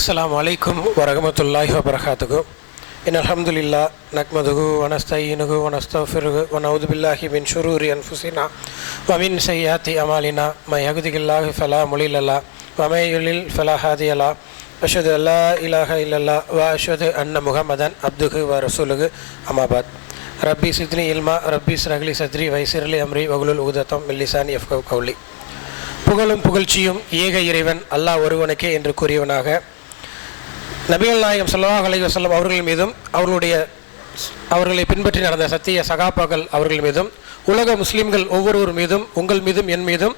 அஸ்ஸலாமு அலைக்கும் வரஹ்மத்துல்லாஹி வபரகாத்துஹு. இன்னல்ஹம்துலில்லாஹ் நஹ்மதுஹு வ நஸ்தஈனுஹு வ நஸ்தஃபிருஹு வ நஊது பில்லாஹி மின் ஷுரூரி அன்ஃபுஸினா வ மின் ஸய்யிஆத்தி அமாலினா மை யஹ்திஹில்லாஹு ஃபலா முலில்ல லஹு வ மை யுலில் ஃபலா ஹாதிய லஹு அஷ்ஹது அல்லா இலாஹா இல்லல்லாஹ் வ அஷ்ஹது அன்ன முஹம்மதன் அப்துஹு வ ரசூலுஹு அம்மா பாத். ரப்பி சித்னி இல்மா ரப்பி ஸ்ரஹ்லி சத்ரி வைசிர்லி அம்ரி வஹ்லுல் உக்தம் மின் லிசானி யஃப்கஹு கௌலி. புகழும் புகழ்ச்சியும் ஏக இறைவன் அல்லாஹ் ஒருவனுக்கே என்று கூறியவனாக நபிகள் நாயகம் ஸல்லல்லாஹு அலைஹி வஸல்லம் அவர்கள் மீதும் அவர்களை பின்பற்றி நடந்த சத்திய சகாபாக்கள் அவர்கள் மீதும் உலக முஸ்லீம்கள் ஒவ்வொருவர் மீதும் உங்கள் மீதும் என் மீதும்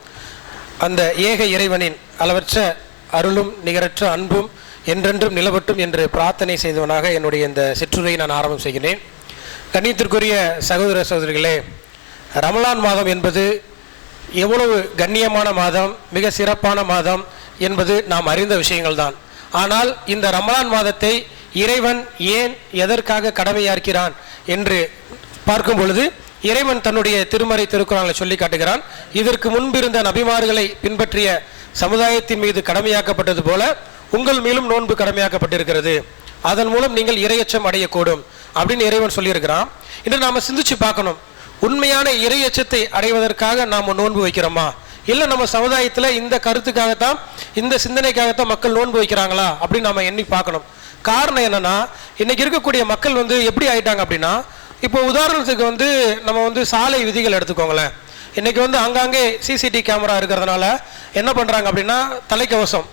அந்த ஏக இறைவனின் அளவற்ற அருளும் நிகரற்ற அன்பும் என்றென்றும் நிலவட்டும் என்று பிரார்த்தனை செய்தவனாக என்னுடைய இந்த சிற்றுரையை நான் ஆரம்பம் செய்கிறேன். கண்ணியத்திற்குரிய சகோதர சகோதரிகளே, ரமலான் மாதம் என்பது எவ்வளவு கண்ணியமான மாதம், மிக சிறப்பான மாதம் என்பது நாம் அறிந்த விஷயங்கள் தான். ஆனால் இந்த ரமலான் மாதத்தை இறைவன் ஏன் எதற்காக கடமையாக்கிறான் என்று பார்க்கும் பொழுது இறைவன் தன்னுடைய திருமறை திருக்குறானை சொல்லி காட்டுகிறான். இதற்கு முன்பிருந்த நபிமார்களை பின்பற்றிய சமுதாயத்தின் மீது கடமையாக்கப்பட்டது போல உங்கள் மேலும் நோன்பு கடமையாக்கப்பட்டிருக்கிறது, அதன் மூலம் நீங்கள் இறையச்சம் அடையக்கூடும் அப்படின்னு இறைவன் சொல்லியிருக்கிறான். இன்று நாம் சிந்திச்சு பார்க்கணும், உண்மையான இறையச்சத்தை அடைவதற்காக நாம் நோன்பு வைக்கிறோமா, இல்லை நம்ம சமுதாயத்தில் இந்த கருத்துக்காகத்தான் இந்த சிந்தனைக்காகத்தான் மக்கள் நோன்பு வைக்கிறாங்களா அப்படின்னு நம்ம எண்ணி பார்க்கணும். காரணம் என்னன்னா, இன்னைக்கு இருக்கக்கூடிய மக்கள் எப்படி ஆயிட்டாங்க அப்படின்னா, இப்போ உதாரணத்துக்கு நம்ம சாலை விதிகள் எடுத்துக்கோங்களேன். இன்னைக்கு அங்கங்கே சிசிடிவி கேமரா இருக்கிறதுனால என்ன பண்றாங்க அப்படின்னா, தலைக்கவசம்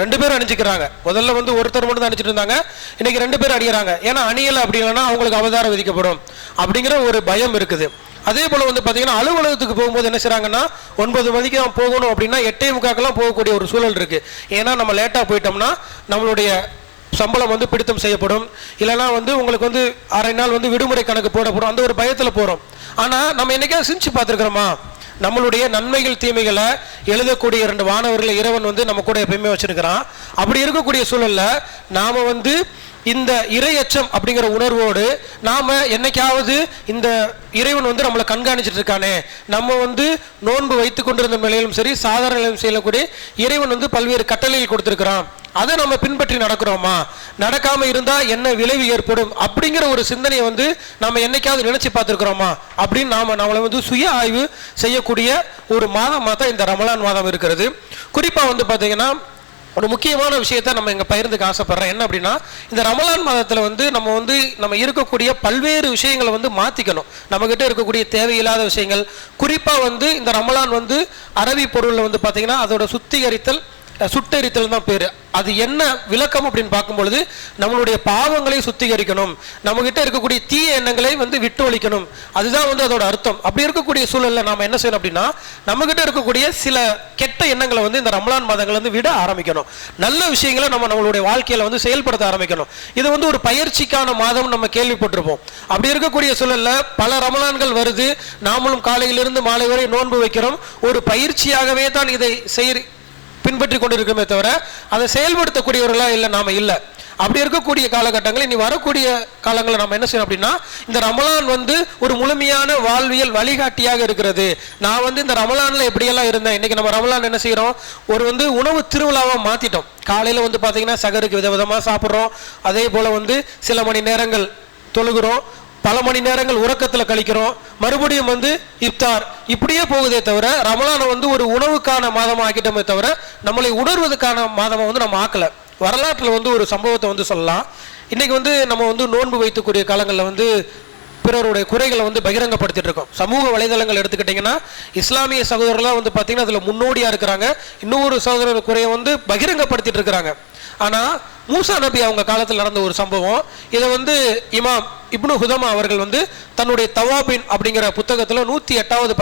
ரெண்டு பேரும் அணிஞ்சிக்கிறாங்க. முதல்ல ஒருத்தர் மட்டும் தான் அணிச்சிட்டு இருந்தாங்க, இன்னைக்கு ரெண்டு பேரும் அணிகிறாங்க. ஏன்னா அணியலை அப்படின்னா அவங்களுக்கு அவதாரம் விதிக்கப்படும் அப்படிங்கிற ஒரு பயம் இருக்குது. அதே போல பார்த்தீங்கன்னா அலுவலகத்துக்கு போகும்போது என்ன செய்றாங்கன்னா, 9 மணிக்கு தான் போகணும் அப்படின்னா 8:45 போகக்கூடிய ஒரு சூழல் இருக்கு. ஏன்னா நம்ம லேட்டாக போயிட்டோம்னா நம்மளுடைய சம்பளம் பிடித்தம் செய்யப்படும், இல்லைன்னா உங்களுக்கு அரை நாள் விடுமுறை கணக்கு போடப்படும், அந்த ஒரு பயத்தில் போகிறோம். ஆனால் நம்ம என்னைக்காவது சிந்திச்சு பார்த்துருக்கிறோமா, நம்மளுடைய நன்மைகள் தீமைகளை எழுதக்கூடிய 2 வானவர்களை இறைவன் நம்ம கூட எப்பயுமே வச்சிருக்கிறான். அப்படி இருக்கக்கூடிய சூழல்ல நாம இந்த இறையச்சம் அப்படிங்கிற உணர்வோடு நாம என்னைக்காவது இந்த இறைவன் நம்மளை கண்காணிச்சுட்டு இருக்கானே, நம்ம நோன்பு வைத்துக் கொண்டிருந்த நிலையிலும் சரி சாதாரண நிலையிலும் செய்யக்கூடிய இறைவன் பல்வேறு கட்டளைகள் கொடுத்திருக்கிறான், அதை நம்ம பின்பற்றி நடக்கிறோமா, நடக்காம இருந்தா என்ன விளைவு ஏற்படும் அப்படிங்கிற ஒரு சிந்தனையை நம்ம என்னைக்காவது நினைச்சு பார்த்துருக்கிறோமா அப்படின்னு நாம நம்மளை சுய ஆய்வு செய்யக்கூடிய ஒரு மாதமா தான் இந்த ரமலான் மாதம் இருக்கிறது. குறிப்பா பார்த்தீங்கன்னா ஒரு முக்கியமான விஷயத்த நம்ம இங்க பகிர்ந்துக்க ஆசைப்படுறேன். என்ன அப்படின்னா, இந்த ரமலான் மாதத்துல நம்ம இருக்கக்கூடிய பல்வேறு விஷயங்களை மாத்திக்கணும். நம்ம கிட்ட இருக்கக்கூடிய தேவையில்லாத விஷயங்கள், குறிப்பா இந்த ரமலான் அரபி பொருள்ல பார்த்தீங்கன்னா அதோட சுட்டெரித்தல் தான் பேரு. அது என்ன விளக்கம் அப்படின்னு பார்க்கும் பொழுது, நம்மளுடைய பாவங்களை சுத்திகரிக்கணும், நம்ம கிட்ட இருக்கக்கூடிய தீய எண்ணங்களை விட்டு ஒழிக்கணும், அதுதான் அதோட அர்த்தம். அப்படி இருக்கக்கூடிய சூழல்ல நாம என்ன செய்யணும் அப்படின்னா, நம்ம கிட்ட இருக்கக்கூடிய சில கெட்ட எண்ணங்களை இந்த ரமலான் மாதங்கள் விட ஆரம்பிக்கணும். நல்ல விஷயங்களை நம்மளுடைய வாழ்க்கையில செயல்படுத்த ஆரம்பிக்கணும். இது ஒரு பயிற்சிக்கான மாதம் நம்ம கேள்விப்பட்டிருப்போம். அப்படி இருக்கக்கூடிய சூழல்ல பல ரமலான்கள் வருது, நாமளும் காலையிலிருந்து மாலை வரை நோன்பு வைக்கிறோம். ஒரு பயிற்சியாகவே தான் இதை பின்பற்றி கொண்டிருக்கிறோமே தவிர அதை செயல்படுத்தக்கூடியவர்களா இல்லை, நாம இல்லை. அப்படி இருக்கக்கூடிய காலகட்டங்கள் இனி வரக்கூடிய காலங்களில் நம்ம என்ன செய்யணும் அப்படின்னா, இந்த ரமலான் ஒரு முழுமையான வாழ்வியல் வழிகாட்டியாக இருக்கிறது. நான் இந்த ரமலான்ல எப்படியெல்லாம் இருந்தேன், இன்னைக்கு நம்ம ரமலான் என்ன செய்யறோம், ஒரு உணவு திருவிழாவை மாத்திட்டோம். காலையில பார்த்தீங்கன்னா சகருக்கு விதவிதமா சாப்பிட்றோம், அதே போல சில மணி நேரங்கள் தொழுகிறோம், பல மணி நேரங்கள் உறக்கத்தில் கழிக்கிறோம், மறுபடியும் இஃப்தார், இப்படியே போகுதே தவிர ரமலானை ஒரு உணவுக்கான மாதமாக ஆக்கிட்டோமே தவிர நம்மளை உணர்வதற்கான மாதமாக நம்ம ஆக்கலை. வரலாற்றில் ஒரு சம்பவத்தை சொல்லலாம். இன்னைக்கு நம்ம நோன்பு வைத்துக்கூடிய காலங்களில் பிறருடைய குறைகளை பகிரங்கப்படுத்திட்டு இருக்கோம். சமூக வலைதளங்கள் எடுத்துக்கிட்டிங்கன்னா இஸ்லாமிய சகோதரர்களாக பார்த்தீங்கன்னா அதில் முன்னோடியாக இருக்கிறாங்க. இன்னொரு சகோதரர் குறையை பகிரங்கப்படுத்திட்டு இருக்கிறாங்க. ஆனால் மூசா நபி அவங்க காலத்தில் நடந்த ஒரு சம்பவம், இதை இமாம் இப்னு ஹுதமா அவர்கள் தன்னுடைய தவாபின் அப்படிங்கிற புத்தகத்தில் 108வது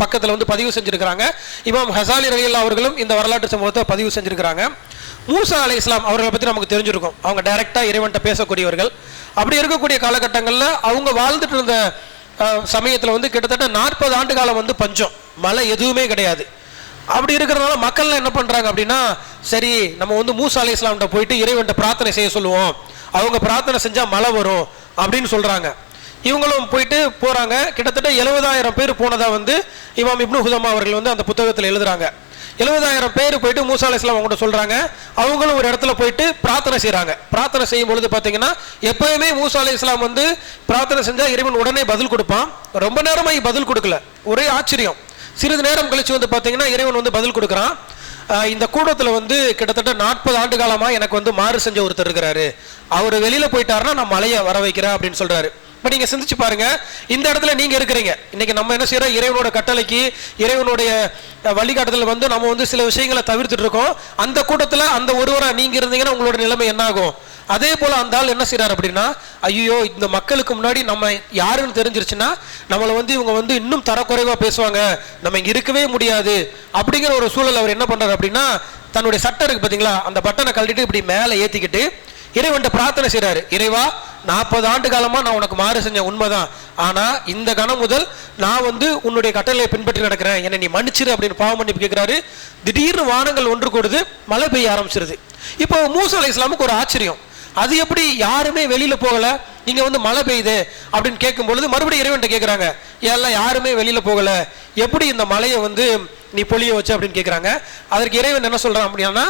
பக்கத்தில் பதிவு செஞ்சிருக்கிறாங்க. இமாம் ஹசாலி ரலியல்லாஹு அவர்களும் இந்த வரலாற்று சம்பவத்தை பதிவு செஞ்சிருக்கிறாங்க. மூசா அலைஹிஸ்ஸலாம் அவர்களை பற்றி நமக்கு தெரிஞ்சிருக்கும், அவங்க டைரக்டா இறைவன்கிட்ட பேசக்கூடியவர்கள். அப்படி இருக்கக்கூடிய காலகட்டங்களில் அவங்க வாழ்ந்துட்டு இருந்த சமயத்தில் கிட்டத்தட்ட 40 ஆண்டு காலம் பஞ்சம், மழை எதுவுமே கிடையாது. அப்படி இருக்கிறதுனால மக்கள் என்ன பண்றாங்க அப்படின்னா, சரி நம்ம மூசா அலைஹிஸ்ஸலாம்கிட்ட போயிட்டு இறைவன்கிட்ட பிரார்த்தனை செய்ய சொல்லுவோம், அவங்க பிரார்த்தனை செஞ்சா மழை வரும் அப்படின்னு சொல்றாங்க. இவங்களும் போறாங்க. கிட்டத்தட்ட 70,000 பேர் போனதா இமாம் இப்னு ஹுதமா அவர்கள் அந்த புத்தகத்தில் எழுதுறாங்க. 70,000 பேர் போயிட்டு மூசா அலைஹிஸ்ஸலாம் அவங்கள்ட்ட சொல்றாங்க. அவங்களும் ஒரு இடத்துல போயிட்டு பிரார்த்தனை செய்யறாங்க. பிரார்த்தனை செய்யும் பொழுது பார்த்தீங்கன்னா எப்பயுமே மூசா அலைஹிஸ்ஸலாம் வந்து பிரார்த்தனை செஞ்சா இறைவன் உடனே பதில் கொடுப்பான். ரொம்ப நேரமா பதில் கொடுக்கல, ஒரே ஆச்சரியம். சிறிது நேரம் கழிச்சு வந்து பார்த்தீங்கன்னா இறைவன் வந்து பதில் கொடுக்குறான். இந்த கூட்டத்தில் வந்து கிட்டத்தட்ட 40 ஆண்டு காலமா எனக்கு வந்து மாறு செஞ்ச ஒருத்தர் இருக்கிறாரு, அவர் வெளியில போயிட்டாருன்னா நான் மலையை வர வைக்கிறேன் அப்படின்னு சொல்றாரு. இப்போ நீங்க சிந்திச்சு பாருங்க, இந்த இடத்துல நீங்க இருக்கிறீங்க. இன்னைக்கு நம்ம என்ன செய்யறோம், இறைவனோட கட்டளைக்கு இறைவனுடைய வழிகாட்டுதல் வந்து நம்ம வந்து சில விஷயங்களை தவிர்த்துட்டு இருக்கோம். அந்த கூட்டத்தில் அந்த ஒருவரா நீங்க இருந்தீங்கன்னா உங்களோட நிலைமை என்ன ஆகும்? அதே போல அந்த ஆள் என்ன செய்யறாரு அப்படின்னா, ஐயோ இந்த மக்களுக்கு முன்னாடி நம்ம யாருன்னு தெரிஞ்சிருச்சுன்னா நம்மளை வந்து இவங்க வந்து இன்னும் தரக்குறைவா பேசுவாங்க, நம்ம இங்க இருக்கவே முடியாது அப்படிங்கிற ஒரு சூழல் அவர் என்ன பண்றாரு அப்படின்னா, தன்னுடைய சட்டை இருக்கு பாத்தீங்களா, அந்த பட்டனை கழட்டிட்டு இப்படி மேலே ஏத்திக்கிட்டு இறைவன்ட்ட பிரார்த்தனை செய்யறாரு. இறைவா, 40 ஆண்டு காலமா நான் உனக்கு மாறு செஞ்ச உண்மைதான், ஆனா இந்த கணம் முதல் நான் வந்து உன்னுடைய கட்டளையை பின்பற்றி நடக்கிறேன், என்னை நீ மன்னிச்சிரு அப்படின்னு பாவம் மன்னிப்பு கேட்கிறாரு. திடீர்னு வானங்கள் ஒன்று கூடுது, மழை பெய்ய ஆரம்பிச்சிருது. இப்போ மூசா அலைஹிஸ்ஸலாமுக்கு ஒரு ஆச்சரியம், அது எப்படி யாருமே வெளியில போகல, இங்க வந்து மழை பெய்யுது அப்படின்னு கேட்கும் பொழுது மறுபடியும் இறைவன்ட்ட கேட்கிறாங்க, எல்லாம் யாருமே வெளியில போகல, எப்படி இந்த மலையை வந்து நீ பொழிய வச்சு அப்படின்னு கேட்கிறாங்க. அதற்கு இறைவன் என்ன சொல்றான் அப்படின்னா,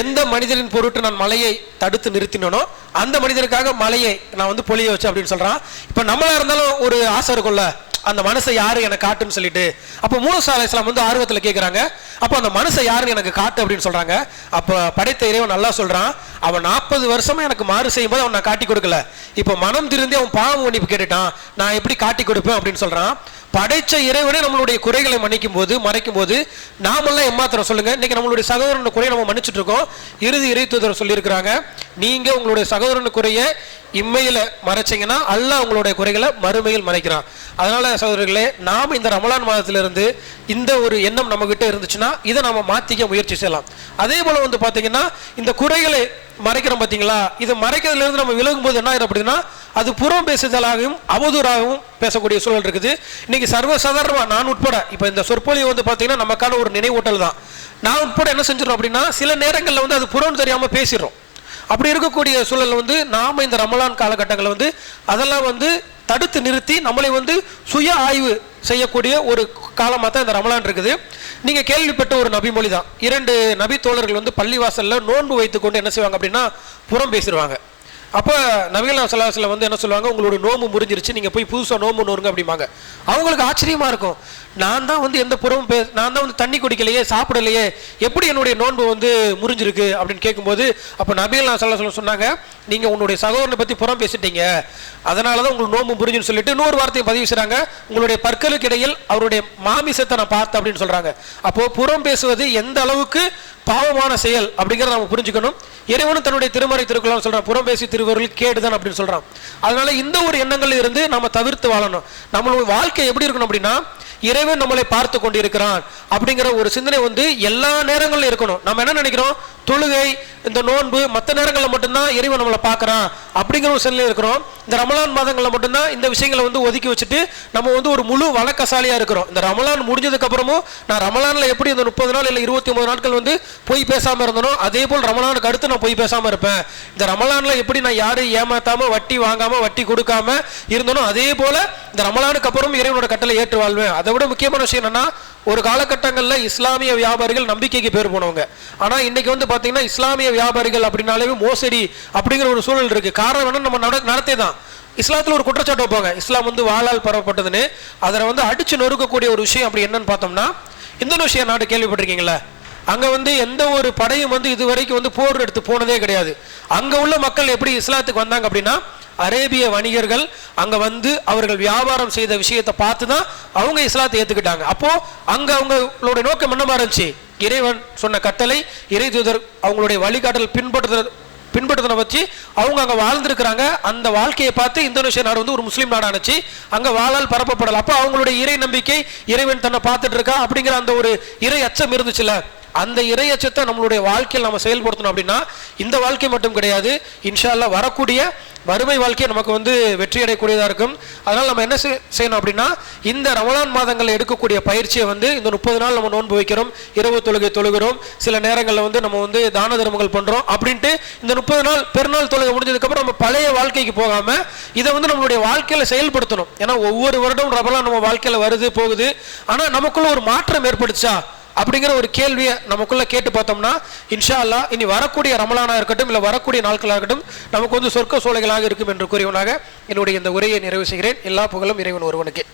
எந்த மனிதரின் பொருட்டு நான் மலையை தடுத்து நிறுத்தினோ அந்த மனிதருக்காக மலையை நான் வந்து பொழிய வச்சு அப்படின்னு சொல்றான். இப்ப நம்மளா இருந்தாலும் ஒரு ஆசை இருக்கும்ல, அந்த மனசை யாரு எனக்கு காட்டுன்னு சொல்லிட்டு. அப்போ மூசா அலைஹிஸ்ஸலாம் வந்து ஆர்வத்தில் கேட்குறாங்க, அப்போ அந்த மனசை யாருன்னு எனக்கு காட்டு அப்படின்னு சொல்றாங்க. அப்போ படைத்த இறைவன் நல்லா சொல்றான், அவன் 40 வருஷமா எனக்கு மாறு செய்யும் போது அவன் நான் காட்டி கொடுக்கல, இப்போ மனம் திருந்தி அவன் பாவம் மன்னிப்பு கேட்டுட்டான், நான் எப்படி காட்டி கொடுப்பேன் அப்படின்னு சொல்றான். படைச்ச இறைவனே நம்மளுடைய குறைகளை மன்னிக்கும் போது மறைக்கும் போது நாமெல்லாம் ஏமாத்திரம் சொல்லுங்க. இன்னைக்கு நம்மளுடைய சகோதரன் குறையை நம்ம மன்னிச்சுட்டு இருக்கோம். இறுதி இறை தூதர் சொல்லியிருக்கிறாங்க, நீங்க உங்களுடைய சகோதரன் குறைய இம்மையில மறைச்சிங்கன்னா அல்லாஹ் உங்களுடைய குறைகளை மறுமையில் மறைக்கிறான். அதனால சகோதரர்களே, நாம் இந்த ரமலான் மாதத்திலிருந்து இந்த ஒரு எண்ணம் நம்ம கிட்ட இருந்துச்சுன்னா இதை நம்ம மாத்திக்க முயற்சி செய்யலாம். அதே போல வந்து பாத்தீங்கன்னா இந்த குறைகளை மறைக்கிறோம் பாத்தீங்களா, இது மறைக்கிறதுல இருந்து நம்ம விலகும் போது என்ன ஆயிரும் அப்படின்னா, அது புறம் பேசுதலாகவும் அவதூறாகவும் பேசக்கூடிய சூழல் இருக்குது. இன்னைக்கு சர்வசாதாரணமா நான் உட்பட இப்ப இந்த சொற்பொழிவு வந்து பாத்தீங்கன்னா நமக்கான ஒரு நினைவூட்டல் தான். நான் உட்பட என்ன செஞ்சிடறோம் அப்படின்னா, சில நேரங்களில் வந்து அது புறம் தெரியாம பேசிடுறோம். அப்படி இருக்கக்கூடிய சூழல் வந்து நாம இந்த ரமலான் காலகட்டங்களை வந்து அதெல்லாம் வந்து தடுத்து நிறுத்தி நம்மளை வந்து சுய ஆய்வு செய்யக்கூடிய ஒரு காலமாக தான் இந்த ரமலான் இருக்குது. நீங்க கேள்விப்பட்ட ஒரு நபிமொழி தான், 2 நபி தோழர்கள் வந்து பள்ளிவாசல்ல நோன்பு வைத்துக்கொண்டு என்ன செய்வாங்க அப்படின்னா புறம் பேசிடுவாங்க. அப்போ நபிகள் ஸல்லல்லாஹு அலைஹி வஸல்லம் வந்து என்ன சொல்லுவாங்க, உங்களோட நோம்பு முறிஞ்சிருச்சு, நீங்க போய் புதுசாக நோம்பு நோருங்க அப்படிம்பாங்க. அவங்களுக்கு ஆச்சரியமா இருக்கும், நான் தான் வந்து எந்த புறமும் நான் தான் வந்து தண்ணி குடிக்கலையே, சாப்பிடலையே, எப்படி என்னுடைய நோன்பு வந்து முறிஞ்சிருக்கு அப்படின்னு கேட்கும்போது அப்போ நபிகள் ஸல்லல்லாஹு அலைஹி வஸல்லம் சொன்னாங்க, நீங்க உன்னுடைய சகோதரனை பத்தி புறம் பேசிட்டீங்க, அதனாலதான் உங்களுக்கு நோம்பு முறிஞ்சுன்னு சொல்லிட்டு இன்னொரு வார்த்தையை பதிவு செய்றாங்க, உங்களுடைய பற்களுக்கு இடையில் அவருடைய மாமிசத்தை நான் பார்த்தேன் அப்படின்னு சொல்றாங்க. அப்போ புறம் பேசுவது எந்த அளவுக்கு பாவமான செயல் அப்படிங்கிறத நம்ம புரிஞ்சுக்கணும். இறைவனும் தன்னுடைய திருமறை திருக்குறள் சொல்றான், புறம் பேசி திருவருள் கேடுதான் அப்படின்னு சொல்றான். அதனால இந்த ஒரு எண்ணங்கள்ல இருந்து நம்ம தவிர்த்து வாழணும். நம்மளோட வாழ்க்கை எப்படி இருக்கணும் அப்படின்னா, இறைவன் நம்மளை பார்த்து கொண்டிருக்கிறான் அப்படிங்கிற ஒரு சிந்தனை வந்து எல்லா நேரங்களிலும் இருக்கணும். நம்ம என்ன நினைக்கிறோம், தொழுகை இந்த நோன்பு மற்ற நேரங்களில் மட்டும்தான் இறைவன் நம்மளை பார்க்கறான் அப்படிங்கிற ஒரு சிந்தனை இருக்கிறோம். இந்த ரமலான் மாதங்களில் மட்டும்தான் இந்த விஷயங்களை வந்து ஒதுக்கி வச்சுட்டு நம்ம வந்து ஒரு முழு வழக்கசாலியா இருக்கிறோம். இந்த ரமலான் முடிஞ்சதுக்கு அப்புறமும் நான் ரமலான்ல எப்படி இந்த 30 நாள் இல்லை 29 நாட்கள் வந்து பொய் பேசாம இருந்தனோ அதே போல் ரமலானுக்கு அடுத்து நான் பொய் பேசாம இருப்பேன். இந்த ரமலான்ல எப்படி நான் யாரும் ஏமாத்தாம வட்டி வாங்காம வட்டி கொடுக்காம இருந்தனோ அதே போல இந்த ரமலானுக்கு அப்புறம் இறைவனோட கட்டளை ஏற்று வாழ்வேன். அதை விட முக்கியமான விஷயம் என்னன்னா, ஒரு காலகட்டங்களில் இஸ்லாமிய வியாபாரிகள் நம்பிக்கைக்கு பேர் போனவங்க, ஆனா இன்னைக்கு வந்து பாத்தீங்கன்னா இஸ்லாமிய வியாபாரிகள் அப்படின்னாலே மோசடி அப்படிங்கிற ஒரு சூழல் இருக்கு. காரணம் என்ன, நம்ம நடத்தே தான். இஸ்லாத்துல ஒரு குற்றச்சாட்டு வைப்பாங்க, இஸ்லாம் வந்து வாளால் பரவப்பட்டதுன்னு. அதை வந்து அடிச்சு நொறுக்கக்கூடிய ஒரு விஷயம் அப்படி என்னன்னு பார்த்தோம்னா, இந்தோனேஷியா நாடு கேள்விப்பட்டிருக்கீங்களா? அங்க வந்து எந்த ஒரு படையும் வந்து இதுவரைக்கும் வந்து போர் எடுத்து போனதே கிடையாது. அங்க உள்ள மக்கள் எப்படி இஸ்லாத்துக்கு வந்தாங்க அப்படின்னா, அரேபிய வணிகர்கள் அங்க வந்து அவர்கள் வியாபாரம் செய்த விஷயத்தை பார்த்து தான் அவங்க இஸ்லாத்தை ஏத்துக்கிட்டாங்க. அப்போ அங்க அவங்களோட நோக்கம் என்னமா இருந்துச்சு, இறைவன் சொன்ன கட்டளை, இறை தூதர் அவங்களுடைய வழிகாட்டல் பின்பற்றுறதை வச்சு அவங்க அங்க வாழ்ந்திருக்கிறாங்க. அந்த வாழ்க்கையை பார்த்து இந்தோனேஷியா நாடு வந்து ஒரு முஸ்லீம் நாடானுச்சு, அங்க வாழால் பரப்பப்படல. அப்போ அவங்களுடைய இறை நம்பிக்கை, இறைவன் தன்னை பார்த்துட்டு இருக்கா அப்படிங்கிற அந்த ஒரு இறை அச்சம் இருந்துச்சுல, அந்த இறை அச்சத்தை நம்மளுடைய வாழ்க்கையில் நம்ம செயல்படுத்தணும். அப்படின்னா இந்த வாழ்க்கை மட்டும் கிடையாது, இன்ஷா அல்லாஹ் வரக்கூடிய வறுமை வாழ்க்கையை நமக்கு வந்து வெற்றி அடையக்கூடியதாக இருக்கும். அதனால் நம்ம என்ன செய்யணும் அப்படின்னா, இந்த ரமலான் மாதங்களில் எடுக்கக்கூடிய பயிற்சியை வந்து இந்த 30 நாள் நம்ம நோன்பு வைக்கிறோம், இரவு தொழுகை தொழுகிறோம், சில நேரங்களில் வந்து நம்ம வந்து தான தர்மங்கள் பண்றோம் அப்படின்ட்டு இந்த 30 நாள் பெருநாள் தொழுகை முடிஞ்சதுக்கப்புறம் நம்ம பழைய வாழ்க்கைக்கு போகாம இதை வந்து நம்மளுடைய வாழ்க்கையில செயல்படுத்தணும். ஏன்னா ஒவ்வொரு வருடம் ரமலான் நம்ம வாழ்க்கையில வருது போகுது, ஆனா நமக்குள்ள ஒரு மாற்றம் ஏற்படுச்சா அப்படிங்கிற ஒரு கேள்வியை நமக்குள்ள கேட்டு பார்த்தோம்னா இன்ஷா அல்லாஹ் இனி வரக்கூடிய ரமலானா இருக்கட்டும் இல்லை வரக்கூடிய நாட்களாக இருக்கட்டும் நமக்கு சொர்க்க சோலைகளாக இருக்கும் என்று கூறியவனாக என்னுடைய இந்த உரையை நிறைவு செய்கிறேன். எல்லா புகழும் இறைவன் ஒருவனுக்கு.